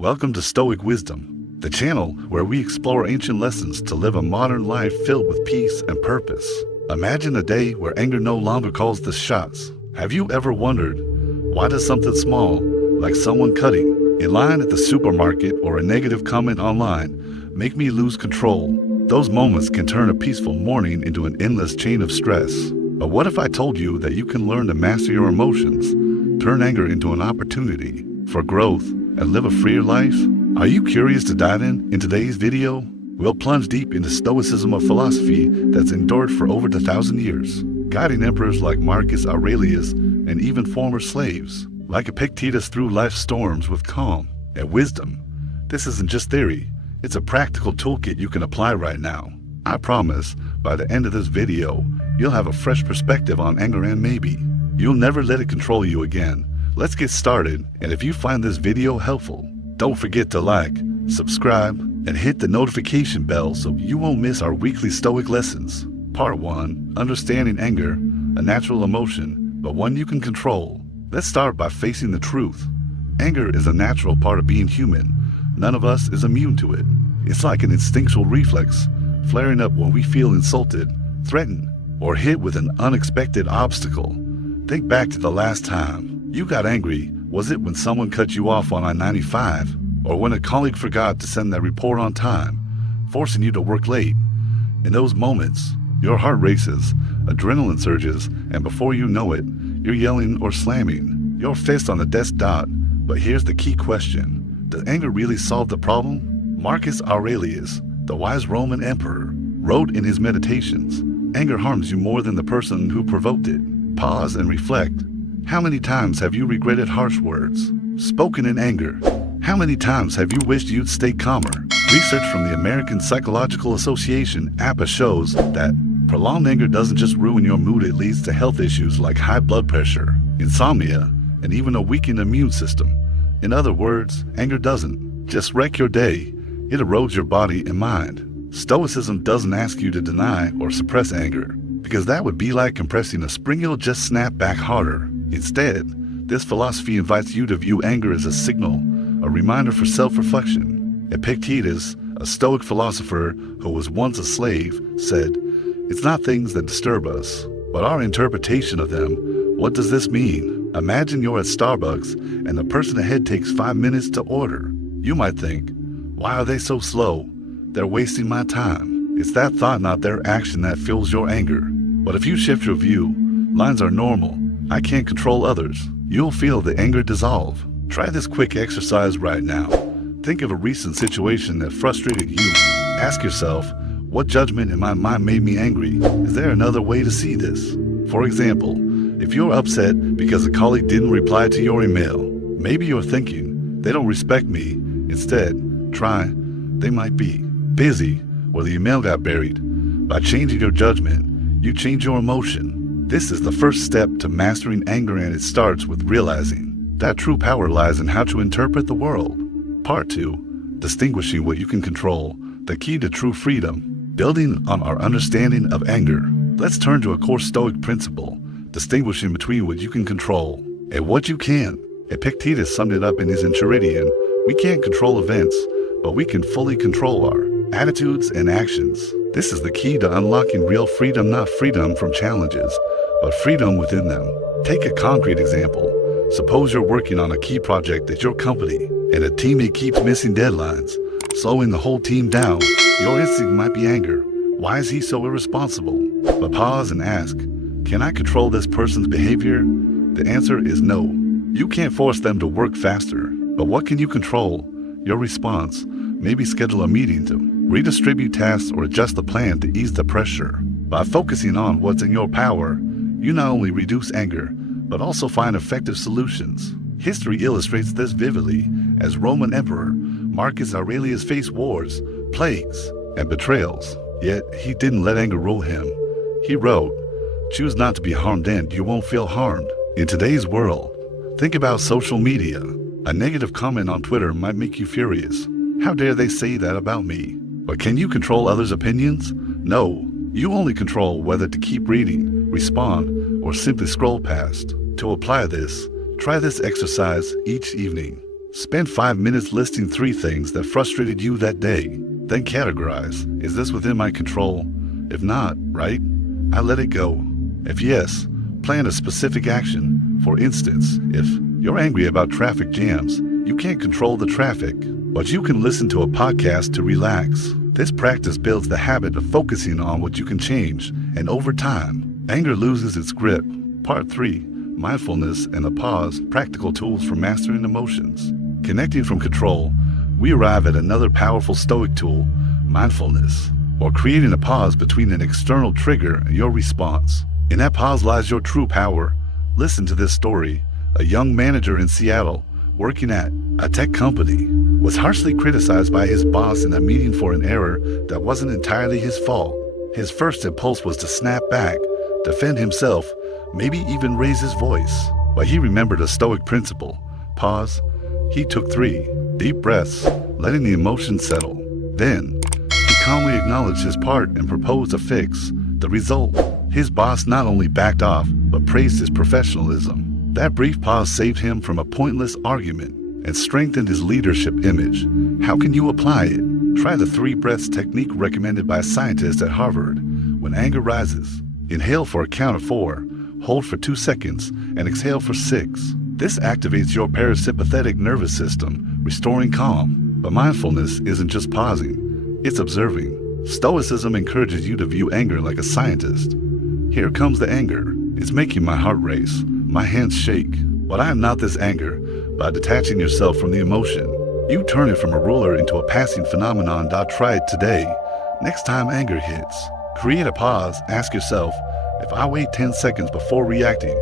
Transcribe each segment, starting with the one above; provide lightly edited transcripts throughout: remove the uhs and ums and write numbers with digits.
Welcome to Stoic Wisdom, the channel where we explore ancient lessons to live a modern life filled with peace and purpose. Imagine a day where anger no longer calls the shots. Have you ever wondered, why does something small, like someone cutting in line at the supermarket or a negative comment online, make me lose control? Those moments can turn a peaceful morning into an endless chain of stress. But what if I told you that you can learn to master your emotions, turn anger into an opportunity for growth, and live a freer life? Are you curious to dive in today's video? We'll plunge deep into Stoicism, a philosophy that's endured for over 1,000 years, guiding emperors like Marcus Aurelius and even former slaves like Epictetus through life's storms with calm and wisdom. This isn't just theory, it's a practical toolkit you can apply right now. I promise, by the end of this video, you'll have a fresh perspective on anger and maybe you'll never let it control you again. Let's get started, and if you find this video helpful, don't forget to like, subscribe, and hit the notification bell so you won't miss our weekly Stoic lessons. Part 1, Understanding Anger, a natural emotion, but one you can control. Let's start by facing the truth. Anger is a natural part of being human. None of us is immune to it. It's like an instinctual reflex, flaring up when we feel insulted, threatened, or hit with an unexpected obstacle. Think back to the last time you got angry. Was it when someone cut you off on I-95? Or when a colleague forgot to send that report on time, forcing you to work late? In those moments, your heart races, adrenaline surges, and before you know it, you're yelling or slamming your fist on the desk dot. But here's the key question. Does anger really solve the problem? Marcus Aurelius, the wise Roman emperor, wrote in his Meditations, "Anger harms you more than the person who provoked it." Pause and reflect. How many times have you regretted harsh words spoken in anger? How many times have you wished you'd stay calmer? Research from the American Psychological Association, APA, shows that prolonged anger doesn't just ruin your mood, it leads to health issues like high blood pressure, insomnia, and even a weakened immune system. In other words, anger doesn't just wreck your day, it erodes your body and mind. Stoicism doesn't ask you to deny or suppress anger, because that would be like compressing a spring. You'll just snap back harder. Instead, this philosophy invites you to view anger as a signal, a reminder for self-reflection. Epictetus, a Stoic philosopher who was once a slave, said, "It's not things that disturb us, but our interpretation of them." What does this mean? Imagine you're at Starbucks and the person ahead takes 5 minutes to order. You might think, why are they so slow? They're wasting my time. It's that thought, not their action, that fuels your anger. But if you shift your view, lines are normal, I can't control others, you'll feel the anger dissolve. Try this quick exercise right now. Think of a recent situation that frustrated you. Ask yourself, what judgment in my mind made me angry? Is there another way to see this? For example, if you're upset because a colleague didn't reply to your email, maybe you're thinking, they don't respect me. Instead, try, they might be busy, or the email got buried. By changing your judgment, you change your emotion. This is the first step to mastering anger, and it starts with realizing that true power lies in how to interpret the world. Part 2, Distinguishing what you can control, the key to true freedom. Building on our understanding of anger, let's turn to a core Stoic principle, distinguishing between what you can control and what you can't. Epictetus summed it up in his Enchiridion. We can't control events, but we can fully control our attitudes and actions. This is the key to unlocking real freedom, not freedom from challenges, but freedom within them. Take a concrete example. Suppose you're working on a key project at your company and a teammate keeps missing deadlines, slowing the whole team down. Your instinct might be anger. Why is he so irresponsible? But pause and ask, can I control this person's behavior? The answer is no. You can't force them to work faster, but what can you control? Your response. Maybe schedule a meeting to redistribute tasks or adjust the plan to ease the pressure. By focusing on what's in your power, you not only reduce anger, but also find effective solutions. History illustrates this vividly, as Roman Emperor Marcus Aurelius faced wars, plagues, and betrayals. Yet he didn't let anger rule him. He wrote, "Choose not to be harmed and you won't feel harmed." In today's world, think about social media. A negative comment on Twitter might make you furious. How dare they say that about me? But can you control others' opinions? No. You only control whether to keep reading, respond, or simply scroll past. To apply this, try this exercise each evening. Spend 5 minutes listing 3 things that frustrated you that day. Then categorize. Is this within my control? If not, right? I let it go. If yes, plan a specific action. For instance, if you're angry about traffic jams, you can't control the traffic, but you can listen to a podcast to relax. This practice builds the habit of focusing on what you can change, and over time, anger loses its grip. Part 3. Mindfulness and the pause, practical tools for mastering emotions. Connecting from control, we arrive at another powerful Stoic tool, mindfulness, or creating a pause between an external trigger and your response. In that pause lies your true power. Listen to this story. A young manager in Seattle, working at a tech company, was harshly criticized by his boss in a meeting for an error that wasn't entirely his fault. His first impulse was to snap back, defend himself, maybe even raise his voice. But he remembered a Stoic principle: pause. He took 3 deep breaths, letting the emotions settle. Then, he calmly acknowledged his part and proposed a fix. The result: his boss not only backed off, but praised his professionalism. That brief pause saved him from a pointless argument and strengthened his leadership image. How can you apply it? Try the 3 breaths technique recommended by scientists at Harvard. When anger rises, inhale for a count of 4, hold for 2 seconds, and exhale for 6. This activates your parasympathetic nervous system, restoring calm. But mindfulness isn't just pausing, it's observing. Stoicism encourages you to view anger like a scientist. Here comes the anger. It's making my heart race, my hands shake. But I am not this anger. By detaching yourself from the emotion, you turn it from a ruler into a passing phenomenon. Try it today. Next time anger hits, create a pause. Ask yourself, if I wait 10 seconds before reacting,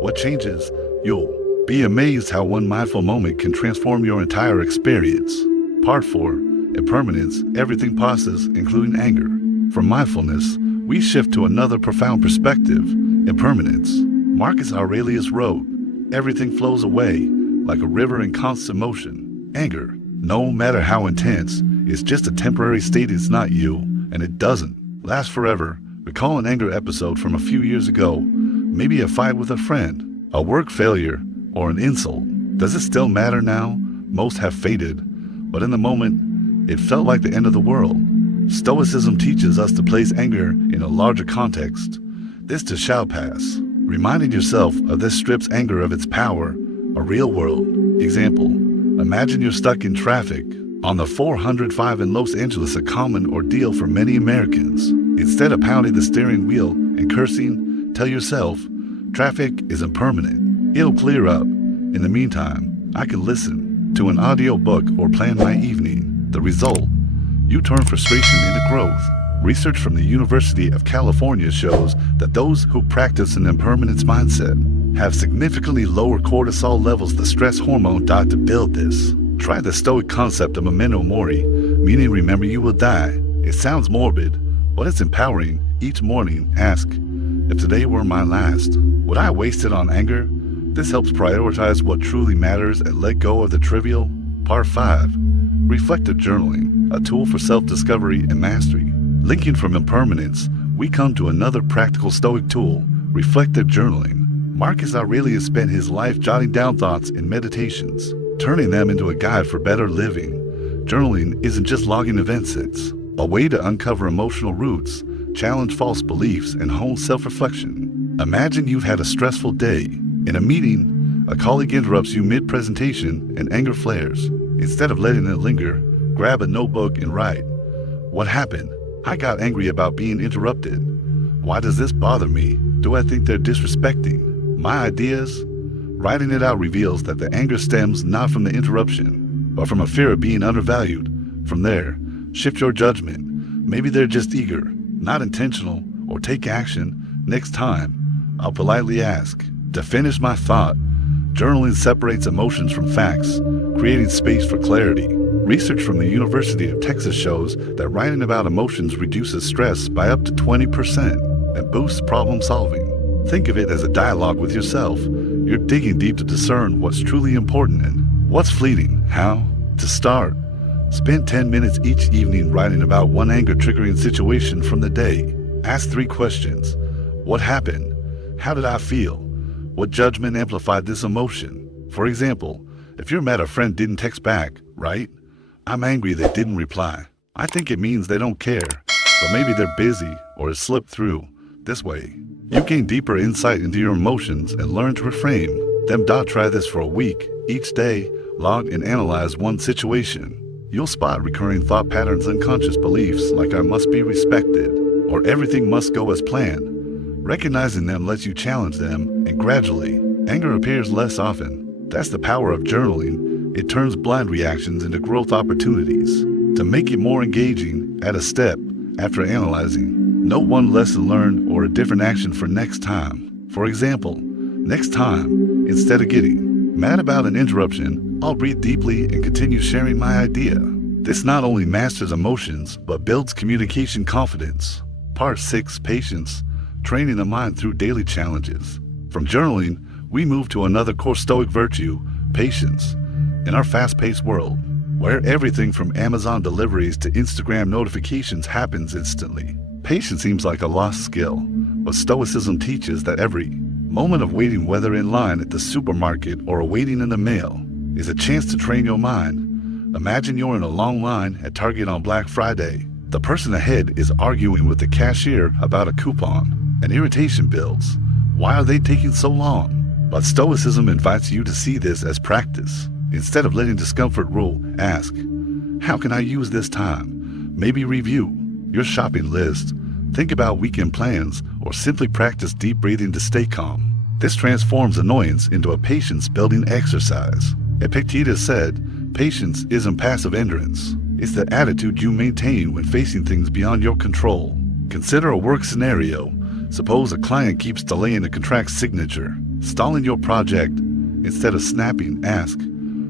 what changes? You'll be amazed how one mindful moment can transform your entire experience. Part 4. Impermanence. Everything passes, including anger. From mindfulness, we shift to another profound perspective: impermanence. Marcus Aurelius wrote, "Everything flows away, like a river in constant motion." Anger, no matter how intense, is just a temporary state. It's not you, and it doesn't last forever. Recall an anger episode from a few years ago, maybe a fight with a friend, a work failure, or an insult. Does it still matter now? Most have faded, but in the moment, it felt like the end of the world. Stoicism teaches us to place anger in a larger context. This too shall pass. Reminding yourself of this strips anger of its power. A real world example: imagine you're stuck in traffic on the 405 in Los Angeles, a common ordeal for many Americans. Instead of pounding the steering wheel and cursing, tell yourself, traffic is impermanent. It'll clear up. In the meantime, I can listen to an audio book or plan my evening. The result: you turn frustration into growth. Research from the University of California shows that those who practice an impermanence mindset have significantly lower cortisol levels, the stress hormone. To build this, try the Stoic concept of memento mori, meaning remember you will die. It sounds morbid, but it's empowering. Each morning, ask, if today were my last, would I waste it on anger? This helps prioritize what truly matters and let go of the trivial. Part 5. Reflective journaling, a tool for self-discovery and mastery. Linking from impermanence, we come to another practical Stoic tool, reflective journaling. Marcus Aurelius spent his life jotting down thoughts and meditations, turning them into a guide for better living. Journaling isn't just logging events, it's a way to uncover emotional roots, challenge false beliefs, and hone self-reflection. Imagine you've had a stressful day. In a meeting, a colleague interrupts you mid-presentation and anger flares. Instead of letting it linger, grab a notebook and write, what happened? I got angry about being interrupted. Why does this bother me? Do I think they're disrespecting my ideas? Writing it out reveals that the anger stems not from the interruption, but from a fear of being undervalued. From there, shift your judgment. Maybe they're just eager, not intentional, or take action. Next time, I'll politely ask to finish my thought. Journaling separates emotions from facts, creating space for clarity. Research from the University of Texas shows that writing about emotions reduces stress by up to 20% and boosts problem solving. Think of it as a dialogue with yourself. You're digging deep to discern what's truly important and what's fleeting. How? To start, spend 10 minutes each evening writing about one anger-triggering situation from the day. Ask 3 questions. What happened? How did I feel? What judgment amplified this emotion? For example, If you're mad a friend didn't text back, right? I'm angry they didn't reply. I think it means they don't care, but maybe they're busy or it slipped through. This way, you gain deeper insight into your emotions and learn to reframe them. Try this for a week. Each day, log and analyze one situation. You'll spot recurring thought patterns and unconscious beliefs like I must be respected or everything must go as planned. Recognizing them lets you challenge them, and gradually, anger appears less often. That's the power of journaling. It turns blind reactions into growth opportunities. To make it more engaging, add a step after analyzing. Note one lesson learned or a different action for next time. For example, next time, instead of getting mad about an interruption, I'll breathe deeply and continue sharing my idea. This not only masters emotions, but builds communication confidence. Part 6, Patience. Training the mind through daily challenges. From journaling, we move to another core Stoic virtue, patience. In our fast-paced world, where everything from Amazon deliveries to Instagram notifications happens instantly, patience seems like a lost skill. But Stoicism teaches that every moment of waiting, whether in line at the supermarket or waiting in the mail, is a chance to train your mind. Imagine you're in a long line at Target on Black Friday. The person ahead is arguing with the cashier about a coupon. And irritation builds. Why are they taking so long? But Stoicism invites you to see this as practice. Instead of letting discomfort rule, ask, how can I use this time? Maybe review your shopping list, think about weekend plans, or simply practice deep breathing to stay calm. This transforms annoyance into a patience-building exercise. Epictetus said, patience isn't passive endurance. It's the attitude you maintain when facing things beyond your control. Consider a work scenario. Suppose a client keeps delaying a contract signature, stalling your project. Instead of snapping, ask,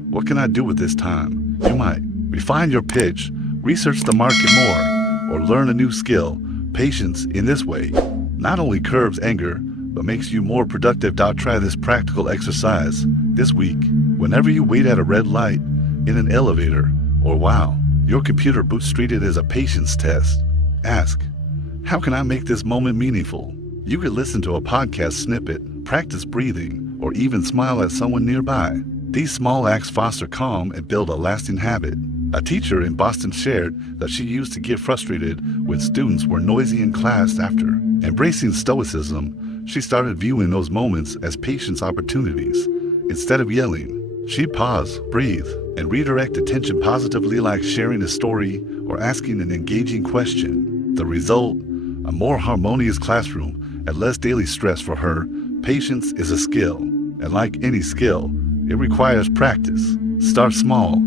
what can I do with this time? You might refine your pitch, research the market more, or learn a new skill. Patience, in this way, not only curbs anger, but makes you more productive. Try this practical exercise this week. Whenever you wait at a red light, in an elevator, or while your computer boots, treat it as a patience test. Ask, how can I make this moment meaningful? You could listen to a podcast snippet, practice breathing, or even smile at someone nearby. These small acts foster calm and build a lasting habit. A teacher in Boston shared that she used to get frustrated when students were noisy in class. After embracing Stoicism, she started viewing those moments as patience opportunities. Instead of yelling, she'd pause, breathe, and redirect attention positively, like sharing a story or asking an engaging question. The result? A more harmonious classroom and less daily stress for her. Patience is a skill, and like any skill, it requires practice. Start small.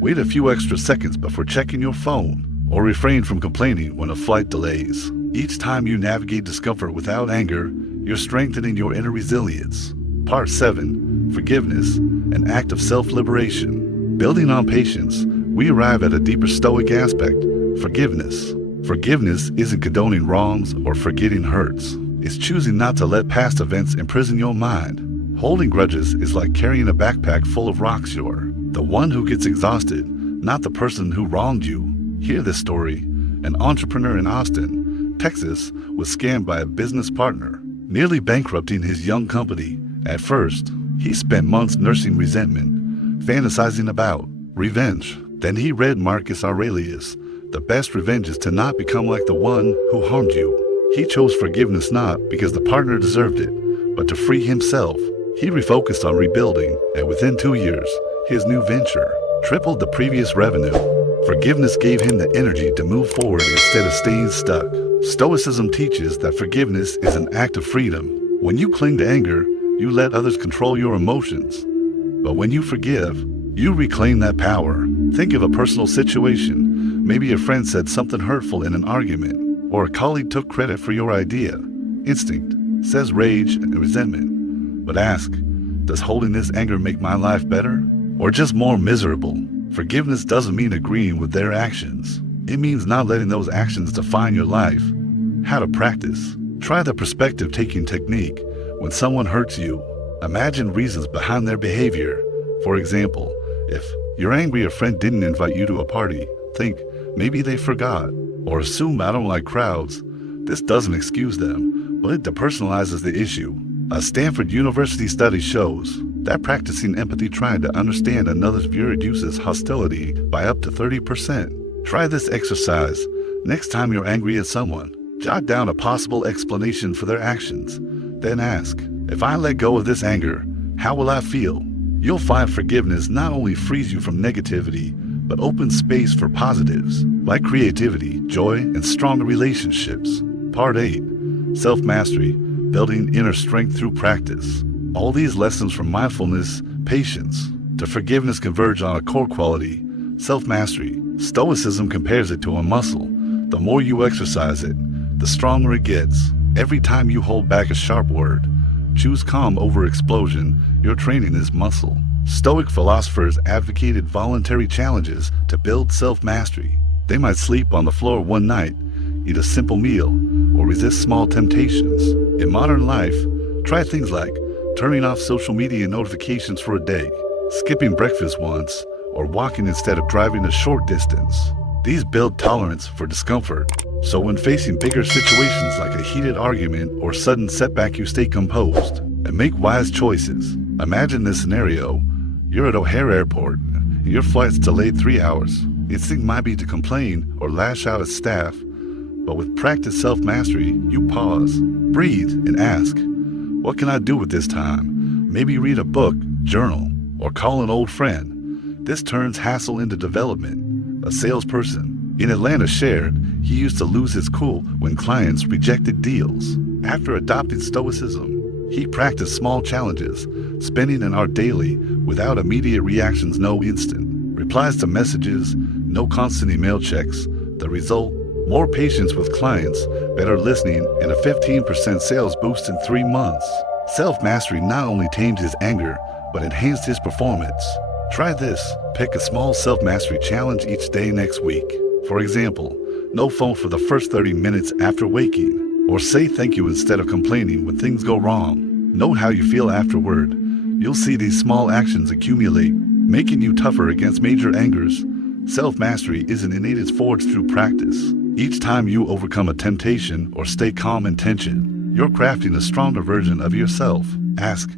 Wait a few extra seconds before checking your phone, or refrain from complaining when a flight delays. Each time you navigate discomfort without anger, you're strengthening your inner resilience. Part 7, Forgiveness, an act of self-liberation. Building on patience, we arrive at a deeper Stoic aspect, forgiveness. Forgiveness isn't condoning wrongs or forgetting hurts. It's choosing not to let past events imprison your mind. Holding grudges is like carrying a backpack full of rocks. You're the one who gets exhausted, not the person who wronged you. Hear this story. An entrepreneur in Austin, Texas, was scammed by a business partner, nearly bankrupting his young company. At first, he spent months nursing resentment, fantasizing about revenge. Then he read Marcus Aurelius. The best revenge is to not become like the one who harmed you. He chose forgiveness not because the partner deserved it, but to free himself. He refocused on rebuilding, and within 2 years, his new venture tripled the previous revenue. Forgiveness gave him the energy to move forward instead of staying stuck. Stoicism teaches that forgiveness is an act of freedom. When you cling to anger, you let others control your emotions. But when you forgive, you reclaim that power. Think of a personal situation. Maybe a friend said something hurtful in an argument, or a colleague took credit for your idea. Instinct says rage and resentment. But ask, does holding this anger make my life better, or just more miserable? Forgiveness doesn't mean agreeing with their actions. It means not letting those actions define your life. How to practice. Try the perspective-taking technique. When someone hurts you, imagine reasons behind their behavior. For example, if you're angry a friend didn't invite you to a party, think, maybe they forgot. Or assume I don't like crowds. This doesn't excuse them, but it depersonalizes the issue. A Stanford University study shows that practicing empathy trying to understand another's view reduces hostility by up to 30%. Try this exercise. Next time you're angry at someone, jot down a possible explanation for their actions. Then ask, if I let go of this anger, how will I feel? You'll find forgiveness not only frees you from negativity, but opens space for positives like creativity, joy, and stronger relationships. Part 8. Self-mastery, building inner strength through practice. All these lessons from mindfulness, patience, to forgiveness converge on a core quality, self-mastery. Stoicism compares it to a muscle. The more you exercise it, the stronger it gets. Every time you hold back a sharp word, choose calm over explosion, you're training this muscle. Stoic philosophers advocated voluntary challenges to build self-mastery. They might sleep on the floor one night, eat a simple meal, or resist small temptations. In modern life, try things like turning off social media notifications for a day, skipping breakfast once, or walking instead of driving a short distance. These build tolerance for discomfort, so when facing bigger situations like a heated argument or sudden setback, you stay composed and make wise choices. Imagine this scenario. You're at O'Hare Airport, and your flight's delayed 3 hours. Instinct might be to complain or lash out at staff, but with practiced self-mastery, you pause, breathe, and ask, what can I do with this time? Maybe read a book, journal, or call an old friend. This turns hassle into development. A salesperson in Atlanta shared he used to lose his cool when clients rejected deals. After adopting Stoicism, he practiced small challenges, spending an hour daily without immediate reactions, no instant replies to messages, no constant email checks. The result? More patience with clients, better listening, and a 15% sales boost in 3 months. Self-mastery not only tamed his anger, but enhanced his performance. Try this. Pick a small self-mastery challenge each day next week. For example, no phone for the first 30 minutes after waking, or say thank you instead of complaining when things go wrong. Note how you feel afterward. You'll see these small actions accumulate, making you tougher against major angers. Self-mastery isn't innate, it's forged through practice. Each time you overcome a temptation or stay calm in tension, you're crafting a stronger version of yourself. Ask,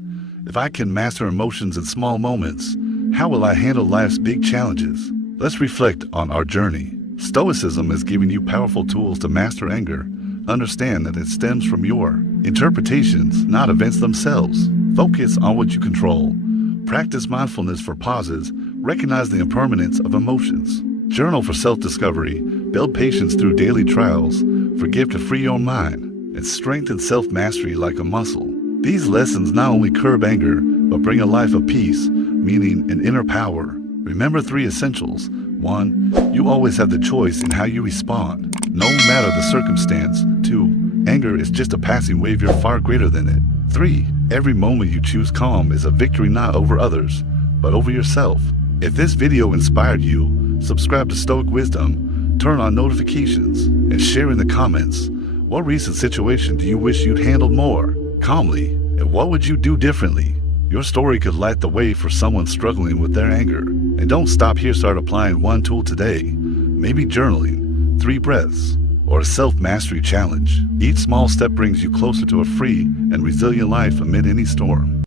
if I can master emotions in small moments, how will I handle life's big challenges? Let's reflect on our journey. Stoicism is giving you powerful tools to master anger. Understand that it stems from your interpretations, not events themselves. Focus on what you control. Practice mindfulness for pauses. Recognize the impermanence of emotions. Journal for self-discovery. Build patience through daily trials. Forgive to free your mind. And strengthen self-mastery like a muscle. These lessons not only curb anger, but bring a life of peace, meaning and inner power. Remember 3 essentials. 1. You always have the choice in how you respond, no matter the circumstance. 2. Anger is just a passing wave, you're far greater than it. 3. Every moment you choose calm is a victory not over others, but over yourself. If this video inspired you, subscribe to Stoic Wisdom, turn on notifications, and share in the comments. What recent situation do you wish you'd handled more calmly, and what would you do differently? Your story could light the way for someone struggling with their anger. And don't stop here, start applying one tool today. Maybe journaling, 3 breaths, or a self-mastery challenge. Each small step brings you closer to a free and resilient life amid any storm.